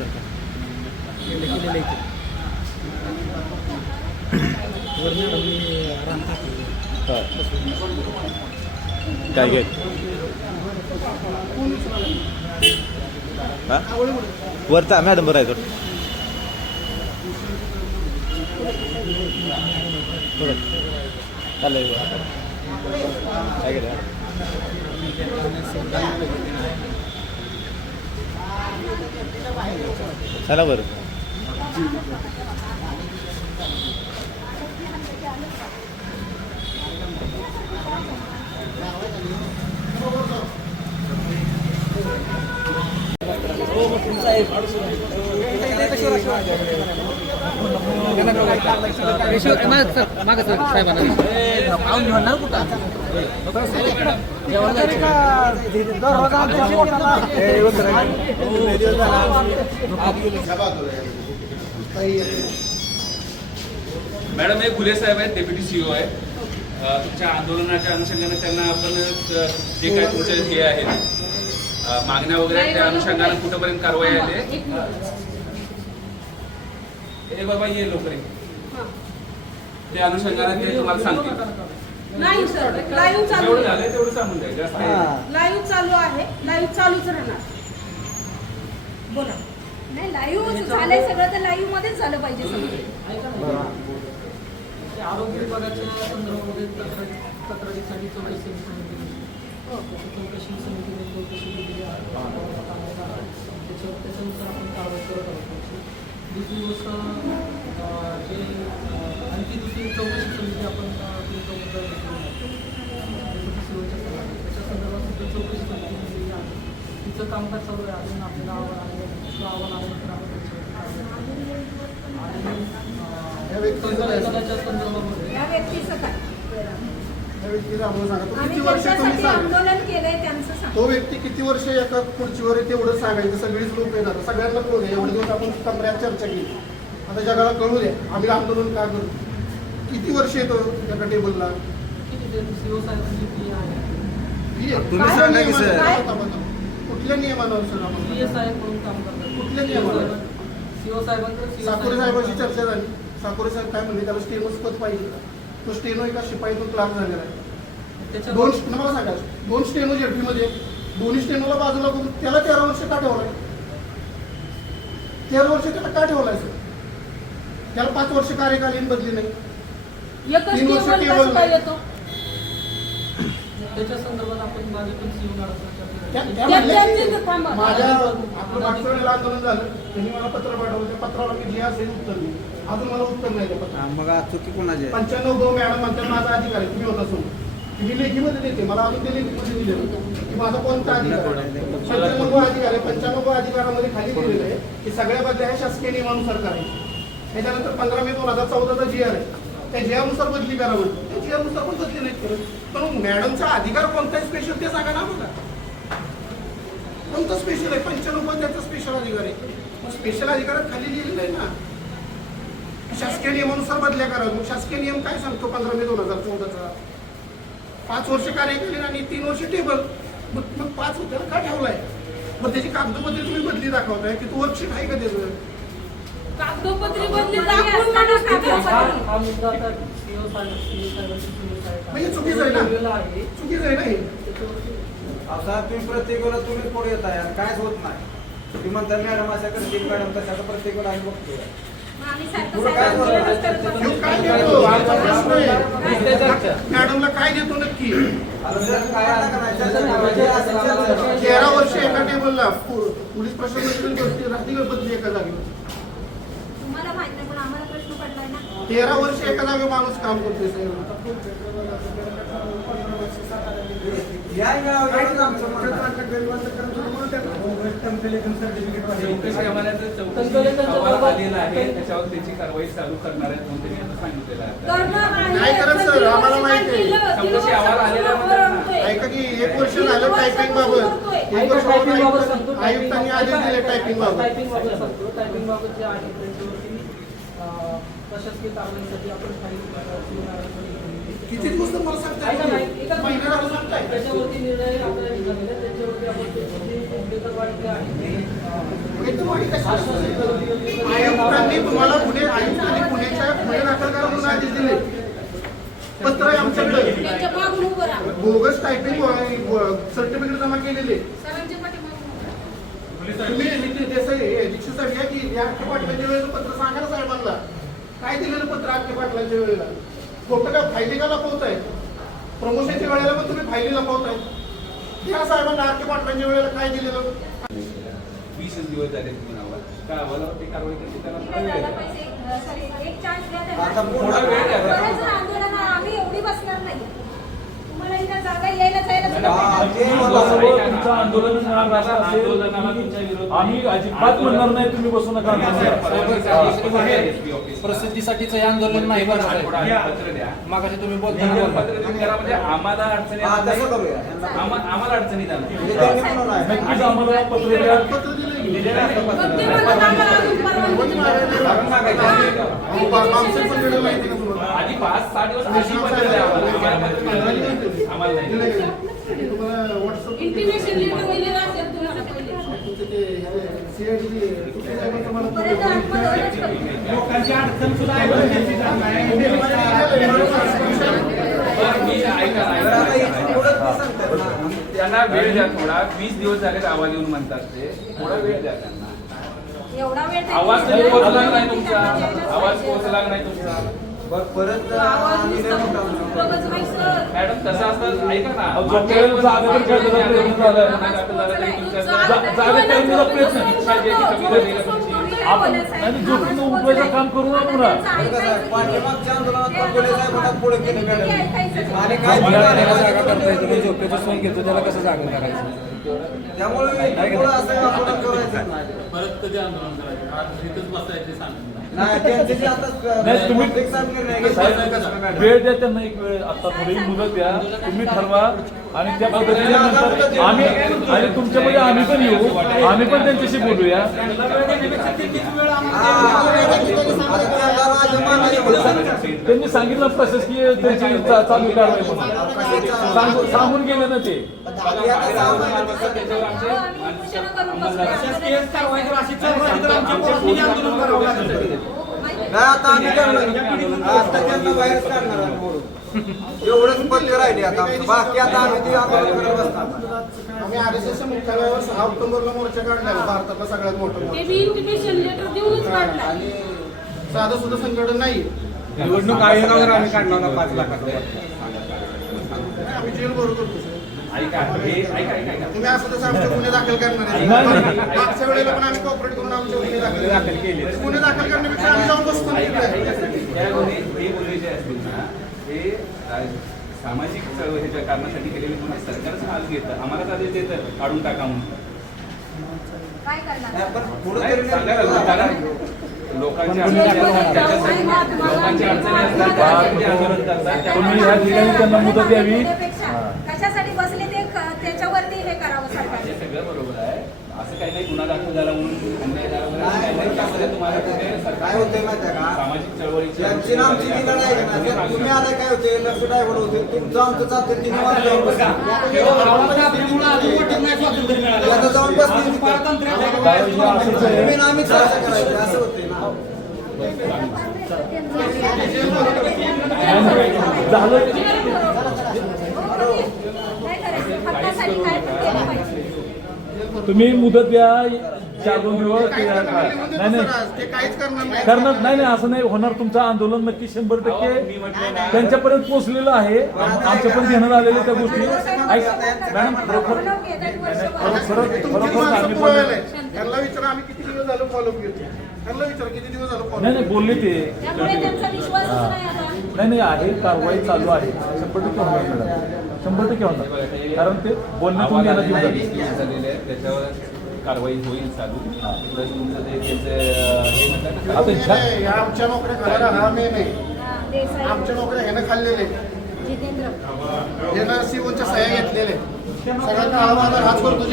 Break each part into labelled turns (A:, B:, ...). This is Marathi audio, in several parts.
A: करतात केले केलेले मॅडम
B: काय घे वरचा मॅडम बरं आहे तो चालेल काय केलं चला बरं.
C: मॅडम हे फुले साहेब आहेत डेप्युटी सीओ आहेत. तुमच्या आंदोलनाच्या अनुषंगाने त्यांना आपण जे काही तुमचे हे आहेत मागण्या वगैरे त्या अनुषंगाने कुठंपर्यंत कारवाई आली ए बाबा ये ये. त्या अनुषंगाने ते तुम्हाला सांगतील.
D: नाही सर लाईव्ह चालू
C: जेवढं
D: आहे.
C: झालंय तेवढं सांगून द्या जास्त नाही.
D: लाईव्ह चालू आहे. लाईव्ह चालूच राहणार. बोला.
E: नाही लाईव्ह झालंय सगळं तर लाईव्ह मध्येच झालं पाहिजे सगळं.
F: आरोग्य विभागाच्या संदर्भामध्ये तक्रारी तक्रारीसाठी चौकशी समिती
E: हो.
F: चौकशी समितीने चौकशी आहे. त्याच्यावर त्याच्यानुसार आपण कारवाई करत आहोत. दुसरी गोष्ट जे आणखी दुसरी चौकशी समिती आपण अं, तुमच्या त्याच्या संदर्भात सुद्धा चौकशी समिती नेमलेली आहे तिचं कामकाज चालू आहे अजून आपल्याला आव्हान आलं दुसरं आव्हान आल्यानंतर आपण त्याच्यावरती आणि संदर्भात तंत्रज्ञानाच्या संदर्भामध्ये
E: या व्यक्तीचं काय
G: सांगा? तो
E: आम्ही
G: किती वर्ष तुम्ही सांगा?
E: आंदोलन केलंय त्यांचं सांग.
G: तो व्यक्ती किती वर्ष एका खुर्चीवर आहे तेवढं सांगायचं. सगळीच लोक येणार सगळ्यांना कळू द्या. एवढे दिवस आपण कमऱ्यात चर्चा केली. आता जगाला कळू द्या. आम्ही आंदोलन का करू? किती वर्ष येतो एका टेबलला
F: फी आहे?
G: ही आहे.
A: तुम्ही
G: काय
A: सांगा की
G: नियमानं?
A: सर.
G: कुठल्या नियमानं सर
F: पी
G: आम्हाला
F: एस आय म्हणून काम करतात.
G: कुठल्या नियमानं?
F: सीओ साहेबांकडे
G: साकोरे साहेबांची चर्चा झाली. साकोरे साहेब काय म्हणले? त्याला स्टेनोच पद पाहिजे. तो स्टेनो एका शिपाईतून क्लास झालेला आहे. दोन मला सांगा दोन स्टेनो जेपी मध्ये दोन्ही स्टेनोला बाजूला करून त्याला तेरा वर्ष का ठेवलाय? तेरा वर्ष त्याला का ठेवलाय सर त्याला पाच वर्ष कार्यकालीन बदली नाही.
D: एकच
G: तीन वर्ष
D: टेबल
F: त्याच्या संदर्भात आपण माझे पण सीओ.
G: माझ्या आपलं मागच्या वेळेला आंदोलन झालं त्यांनी मला पत्र पाठवलं त्या पत्राला मी जे असेल उत्तर देईन. अजून मला उत्तर नाही
A: मग चुकी कोणाची आहे?
G: पंच्याण्णव गो मॅडम म्हणतात माझा अधिकार आहे तुम्ही होता सोडून मी लेखीमध्ये देते मला अजून ते लेखीमध्ये दिले की माझा कोणता अधिकार? आहे? पंच्याण्णव अधिकार आहे पंच्याण्णव अधिकारामध्ये खाली दिलेलं आहे की सगळ्या बदल्या ह्या शासकीय नियमानुसार करायचे त्याच्यानंतर पंधरा मे दोन हजार चौदाचा जी आर आहे. त्या जी नुसार बदली करा म्हणतो त्या जी नुसार पण बदली नाहीत करत. पण मॅडमचा अधिकार कोणता स्पेशल ते सांगा ना मला कोणतं स्पेशल आहे? पंच्याण्णव त्याचा स्पेशल अधिकार आहे. मग स्पेशल अधिकारात खाली लिहिलेलं आहे ना. शासकीय नियमानुसार बदल्या करा मग शासकीय नियम काय सांगतो पंधरा मे दोन हजार चौदाचा? पाच वर्ष कार्यकालीन आणि तीन वर्ष टेबल मग मग पाच वर्षाला का ठेवलाय? मग त्याची कागदपत्रे तुम्ही बदली दाखवताय की तू वर्कशीट आहे का त्याचं?
D: कागदोपत्री बदली दाखवून माणूस
F: हा हा मुद्दा आता साहेब
G: म्हणजे चुकीचं आहे ना?
F: आहे.
G: चुकीचं आहे नाही
F: त्याच्यावरती
A: असा तुम्ही प्रत्येक वेळेला तुम्हीच पुढे येत आहे कायच होत नाही. तुम्ही म्हणता मॅडम अशा करते मॅडम तशा प्रत्येक वेळेला आम्ही बघतोय.
G: मॅडमला काय देतो नक्की? तेरा वर्ष एका टेबलला पोलीस प्रशासनाची का बदली एका जागेवर. तेरा वर्ष एका जागेवर माणूस काम करतोय साहेब.
A: या आहे.
C: चौकशी आलेला आहे. त्याच्यावर त्याची कारवाई चालू करणार आहेत म्हणून त्यांनी आता सांगितलेलं आहे.
D: आहे.
G: नाही करत सर, आम्हाला माहिती आहे.
C: चौकशी.
G: ऐका की एक वर्ष झालं टायपिंग बाबत. एक वर्ष आयुक्तांनी आदेश दिले टायपिंग बाबत.
F: टायपिंग बाबत सांगतो. टायपिंग बाबत जे आहे त्यांच्यावरती अं, प्रशासकीय कारवाईसाठी आपण फाईल
G: किती दिवस तर मला सांगताय
F: ऐका ना,
G: तुम्ही?
F: एकच
G: महिना झाला सांगताय
F: त्याच्यावरती निर्णय आपल्याला आहे. त्याच्यावरती आपण आहे
G: कशी आयुक्तांनी तुम्हाला पुणे आयुक्तांनी पुण्याच्या गुन्हे दाखल करा म्हणून आदेश दिले. पत्र आहे आमच्याकडे. बोगस टायपिंग सर्टिफिकेट जमा केलेले. तुम्ही देसाई दीक्षित साहेब या की या पाटलांच्या वेळेला पत्र सांगा ना साहेबांना. काय दिलेलं पत्र आख्या पाटलांच्या वेळेला? खोटं का फायली का लपवताय प्रमोशनच्या वेळेला पण तुम्ही फायली लपवताय या साहेबांना आख्या पाटलांच्या वेळेला काय दिलेलं?
C: वीस दिवस झाले तुम्ही नावात काय आम्हाला ते कारवाई करते त्याला.
A: आता
C: थोडा वेळ द्या.
E: आम्ही एवढी बसणार नाही तुम्हाला इथं जागा यायला जायला सुद्धा
A: हा,
E: भेटणार
A: ते
E: नाही.
A: मला
H: सर्व तुमचं आंदोलन असेल आम्ही अजिबात म्हणणार नाही तुम्ही बसू नका
I: प्रसिद्धीसाठीचं हे आंदोलन नाही बरं
C: द्या
I: मागाशी तुम्ही
C: हे
I: बोलताना
C: जे
I: बोलला.
C: म्हणजे आम्हाला अडचणी
A: हा,
C: आम्हाला अडचणी.
A: म्हणजे.
H: नक्कीच आम्हाला
C: आधी पाच सहा दिवस आम्हाला. आम्हाला पत्र मिळालं त्यांना वेळ द्या थोडा वीस दिवस झाले आवाज येऊन म्हणतात ते थोडा वेळ द्या त्यांना
E: एवढा वेळ त्यांनी
C: आवाज. तरी पोहोचला नाही तुमचा आवाज. पोहोचला नाही तुमचा
A: बरं, परत
D: आवाज
A: आम्ही.
D: बघत नाही सर
C: मॅडम तसं असतं ऐका ना
H: अहो, काय प्रयत्न. जा- जागा करण्याचा प्रयत्न. आपण झोपून उठवायचं काम करू नका पुन्हा.
A: पाठीमागच्या आंदोलनात साहेबांना पुढे केलं मॅडम. आणि
E: काय
I: मला? त्याला जागा करता येते मी झोपेची सोय घेतो त्याला कसं जागा करायचं
A: त्यामुळे पुढं असं आंदोलन करायचं. नाही.
J: परत कधी आंदोलन करायचं? आज इथंच बसायचे सांगितलं
A: नाही त्यांचे जे आता
H: नाही, तुम्ही-? वेळ द्या त्यांना एक वेळ. आता थोडी मुदत द्या. तुम्ही ठरवा. आणि त्या पद्धतीने नंतर आम्ही आणि तुमच्यामध्ये आम्ही पण येऊ. आम्ही पण त्यांच्याशी बोलूया.
A: हा.
H: त्यांनी सांगितलं प्रशासकीय त्यांची चालू कारवाई म्हणून. सांगू- सांगून गेले ना ते.
C: त्याच्यावर आमचे
A: नाही आता आम्ही करणार आता त्यांना बाहेरच काढणार आम्ही बोलून. एवढंच पत्र राहिले आता. बाकी आता आम्ही ते आंदोलन करत बसणार.
G: आम्ही आर एस एसच्या मुख्यालयावर सहा ऑक्टोबरला मोर्चा काढला भारतातला सगळ्यात मोठा
D: ते
G: मोर्चा
D: बी इंटिमेशन लेटर देऊनच काढला.
G: आणि साधं सुद्धा संघटन नाही.
I: निवडणूक आयोगावर आम्ही काढणार पाच लाखाचा.
G: आम्ही जेल भरू तुम्ही असं तसं आमचे गुन्हे दाखल करणार. मागच्या वेळेला पण आम्ही कॉपरेट करून आमचे गुन्हे दाखल केले. गुन्हे दाखल करण्यापेक्षा आम्ही जाऊन बसतो
C: हे हे सामाजिक चळवळीच्या कारणासाठी केलेले गुन्हे सरकारच हाल घेतं. आम्हाला आदेश देतं काढून टाका म्हणून.
E: काय करणार?
A: नाही, पण पुढं
C: नाही,
A: तरी
C: सांगा ना,
A: निर्णय
C: कारण
A: करा.
C: लोकांच्या अडचणी असतात, त्याच्यासाठी लोकांची अडचणी असतात त्यासाठी आंदोलन करतात
H: तुम्ही या ठिकाणी त्यांना मुदत द्यावी
E: मुदतीपेक्षा कशासाठी बसले ते क- त्याच्यावरती हे करावं
C: हे
E: सरकारने
C: सगळं बरोबर आहे असं काही नाही गुन्हा दाखल झाला म्हणून अन्याय झाला वगैरे असं काही नाही. त्यामध्ये तुम्हाला कुठे सरकार-
A: काय होतंय माहिती आहे का? यांची तुम्ही आले काय होते लक्ष डायव्हर्ट होते तुमचं आमचं चालतं तिने वाद जाऊन. आता बसले
H: हे
A: आम्ही करायची असं होते ना
H: तुम्ही मुदत द्या. चार दोन दिवस ते- नाही
G: देतो
H: नाही
G: करणार नाही.
H: करणार नाही नाही असं नाही होणार. तुमचं आंदोलन नक्की शंभर टक्के त्यांच्यापर्यंत पोहोचलेलं आहे. आम- आमच्या पण ध्यानात आलेल्या त्या गोष्टी. ऐका मॅडम खरोखर खरोखर
G: तुमची
H: खरोखर
G: माणसं
H: आम्ही
G: पुरवायला
H: पण
G: आहे. त्यांना विचारा आम्ही किती दिवस झालं फॉलोअप घेतो त्यांना विचारा किती दिवस झालं
H: नाही नाही बोलले ते.
E: त्यामुळे त्यांचा विश्वासच नाही आता.
H: नाही नाही आहे कारवाई चालू आहे. शंभर टक्के होणार मॅडम. शंभर टक्के होणार. कारण ते बोलण्यातून
C: झालेले आहेत त्याच्यावर कारवाई होईल चालू. प्लस तुमचं ते त्याचं हे म्हणतात
G: आमच्या नोकऱ्या खायला हा आमच्या नोकऱ्या ह्यानं खाल्लेले
E: जितेंद्र.
G: ह्यानं सीओच्या सह्या घेतलेले काळा बाजार हाच करतो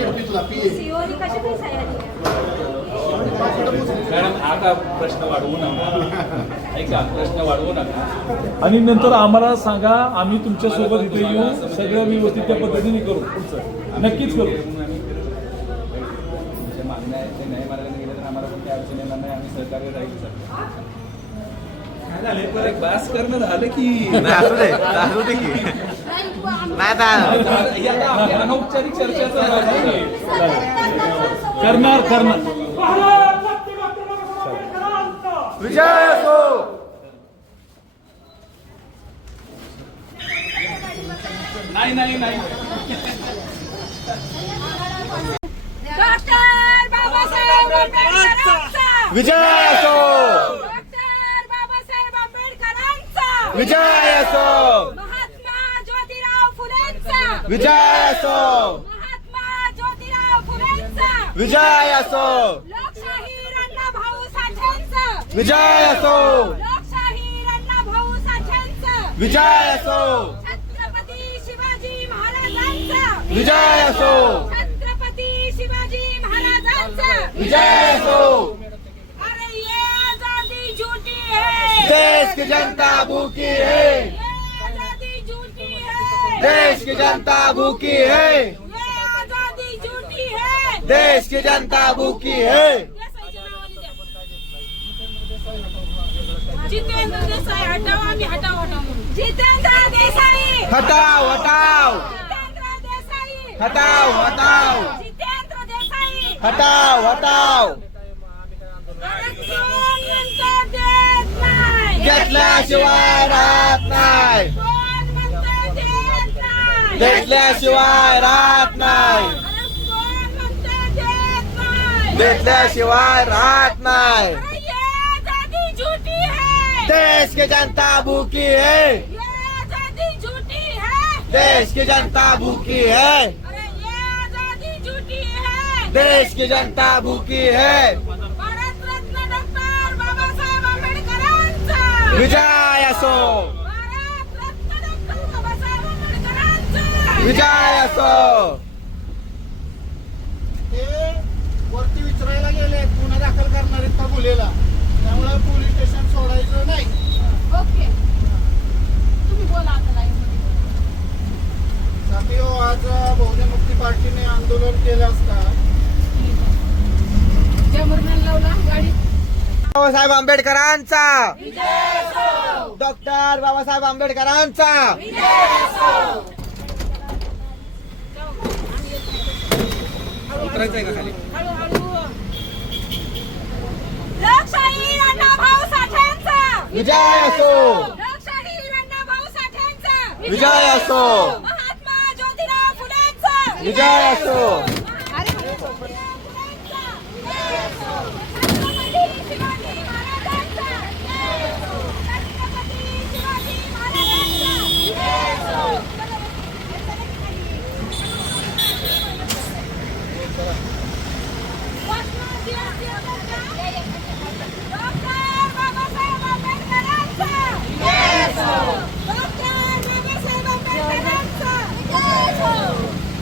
C: मॅडम आता प्रश्न वाढवू नका. ऐका प्रश्न वाढवू नका.
H: आणि नंतर आम्हाला सांगा आम्ही तुमच्यासोबत इथे येऊ सगळं व्यवस्थित त्या पद्धतीने करू. नक्कीच करू. अडचण येणार नाही आम्ही सहकार्य राहील सर. बास करणं झालं की. अनौपचारिक. करणार करणार.
A: विजय असो.
H: नाही नाही नाही
E: डॉक्टर बाबासाहेब आंबेडकरांचा
A: विजय असो
E: डॉक्टर बाबासाहेब आंबेडकरांचा!
A: विजय असो
E: महात्मा ज्योतिराव फुलेंचा!
A: विजय असो
E: महात्मा ज्योतिराव फुलेंचा!
A: विजय असो
E: लोकशाही अण्णाभाऊ साठ्यांचा
A: विजय असो
E: लोकशाही अण्णाभाऊ साठ्यांचा
A: विजय असो
E: छत्रपती शिवाजी महाराजांचा!
A: विजय असो जनता भूखी है।
E: ये आजादी झूठी है।
A: देश की जनता भूखी है।
E: ये आजादी झूठी है।
A: देश की जनता भूखी है।
E: देसाईच्या नावाने द्या. जितेंद्र देसाई हटाव आम्ही हटाव हटाव म्हणून. जितेंद्र देसाई।
A: हटाओ हटाओ।
E: जितेंद्र देसाई।
A: हटाओ हटाओ।
E: जितेंद्र देसाई।
A: हटाओ हटाओ। घेतल्याशिवाय राहत नाही
E: कोण म्हणतं देत नाही
A: घेतल्याशिवाय राहत नाही
E: अरे कोण म्हणतं देत नाही
A: घेतल्याशिवाय राहत नाही
E: अरे ये आजादी झूठी है
A: देश की जनता भूखी है
E: ये आजादी झूठी है।
A: देश की जनता भूखी है।
E: अरे ये आजादी झूठी है।
A: देश की जनता भूखी है
E: भारतरत्न डॉक्टर बाबासाहेब आंबेडकरांचा
A: विजय असो
E: भारतरत्न डॉक्टर बाबासाहेब आंबेडकरांचा
A: विजय असो
G: ते वरती विचारायला गेले गुन्हा दाखल करणार आहेत का मुलीला त्यामुळे पोलीस स्टेशन सोडायचं नाही.
D: ओके. तुम्ही बोला आता लाईव्ह
G: साथी हो आज बहुजन मुक्ती पार्टीने आंदोलन केलं असता.
D: जमरमॅन लावला गाडी.
A: बाबासाहेब आंबेडकरांचा. डॉक्टर बाबासाहेब आंबेडकरांचा.
I: उतरायचंय का खाली?
E: लोकशाही अण्णाभाऊ साठ्यांचा
A: विजय असो.
E: लोकशाही अण्णाभाऊ साठ्यांचा
A: विजय असो.
E: महात्मा ज्योतिराव फुलेंचा.
A: विजय असो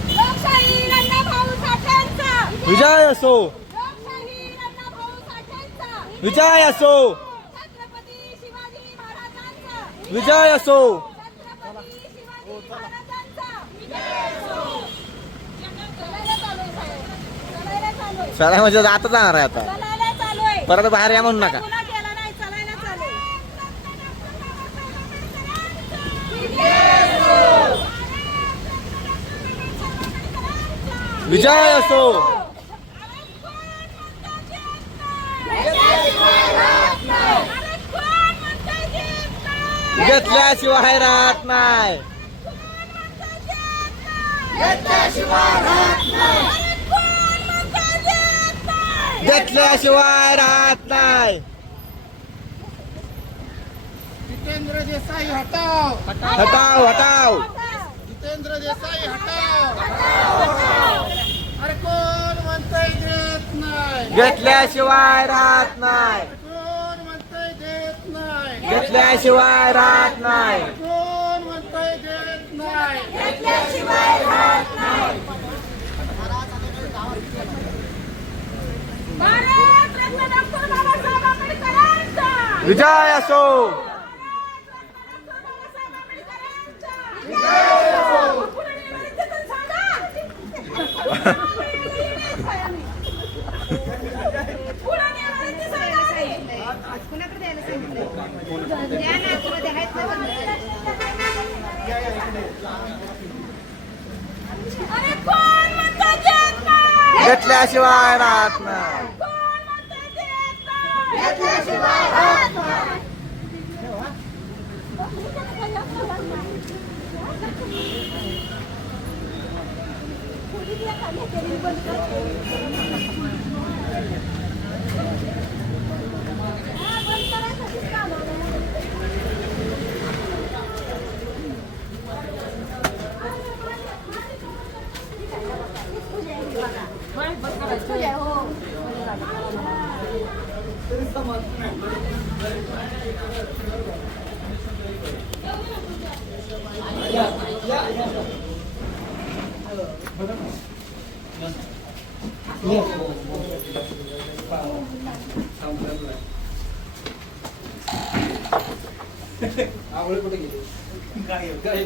E: लोकशाही अण्णाभाऊ साठ्यांचा
A: विजय असो
E: लोकशाही अण्णाभाऊ साठ्यांचा
A: विजय असो.
E: छत्रपती शिवाजी महाराजांचा.
A: विजय असो.
E: छत्रपती शिवाजी महाराजांचा. चलायला चालू
A: म्हणजे आता जाणार आहे आता.
E: चलायला चालू आहे.
A: परत बाहेर या म्हणू नका. विजय असो. घेतल्याशिवाय राहत नाही? घेतल्याशिवाय राहत नाही.
G: जितेंद्र देसाई हटाव
A: हटाव हटाव
G: जितेंद्र देसाई हटाव अरे कोण म्हणतंय देत नाही.
A: घेतल्याशिवाय राहत नाही. घेतल्याशिवाय राहत नाही.
G: कोण म्हणतंय देत नाही.
E: भारत रत्न डॉक्टर बाबासाहेब आंबेडकरांचा.
A: विजय असो
E: अरे कोण म्हणतं देत नाही?
A: घेतल्याशिवाय राहत नाही?
E: घेतल्याशिवाय
B: आवड कुठे गेली? काय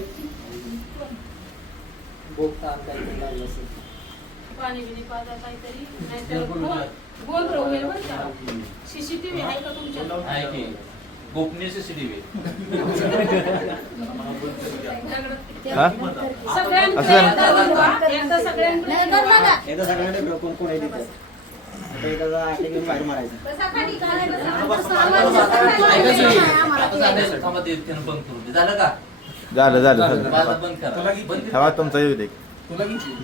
B: बोगता काय लागलं असेल.
D: पाणी बिणी पाजा काहीतरी नाहीतर गोल गोल रोवेल बरं का? सीसीटीव्ही आहे का तुमच्या?
J: आहे की. गोपनीय सीसीटीव्ही
A: हा?
D: सगळ्यांकडे
A: असं-
D: एकदा बनवा, एकदा सगळ्यांकडे
E: नाही तर बघा.
B: एकदा सगळ्यांना कोण कोण आहे तिथे? आता एकदा आटे घेऊन बाहेर मारायचं.
E: बसा खाली, काय बसा. आमचं
J: आता
E: सामान
J: झालं- झालं थांबा ते त्यानं बंद करून दे. झालं का?
A: झालं झालं झालं.
J: माझं बंद करा. बंद
A: तेव्हा तुमचा येऊ दे.
B: तुला किती?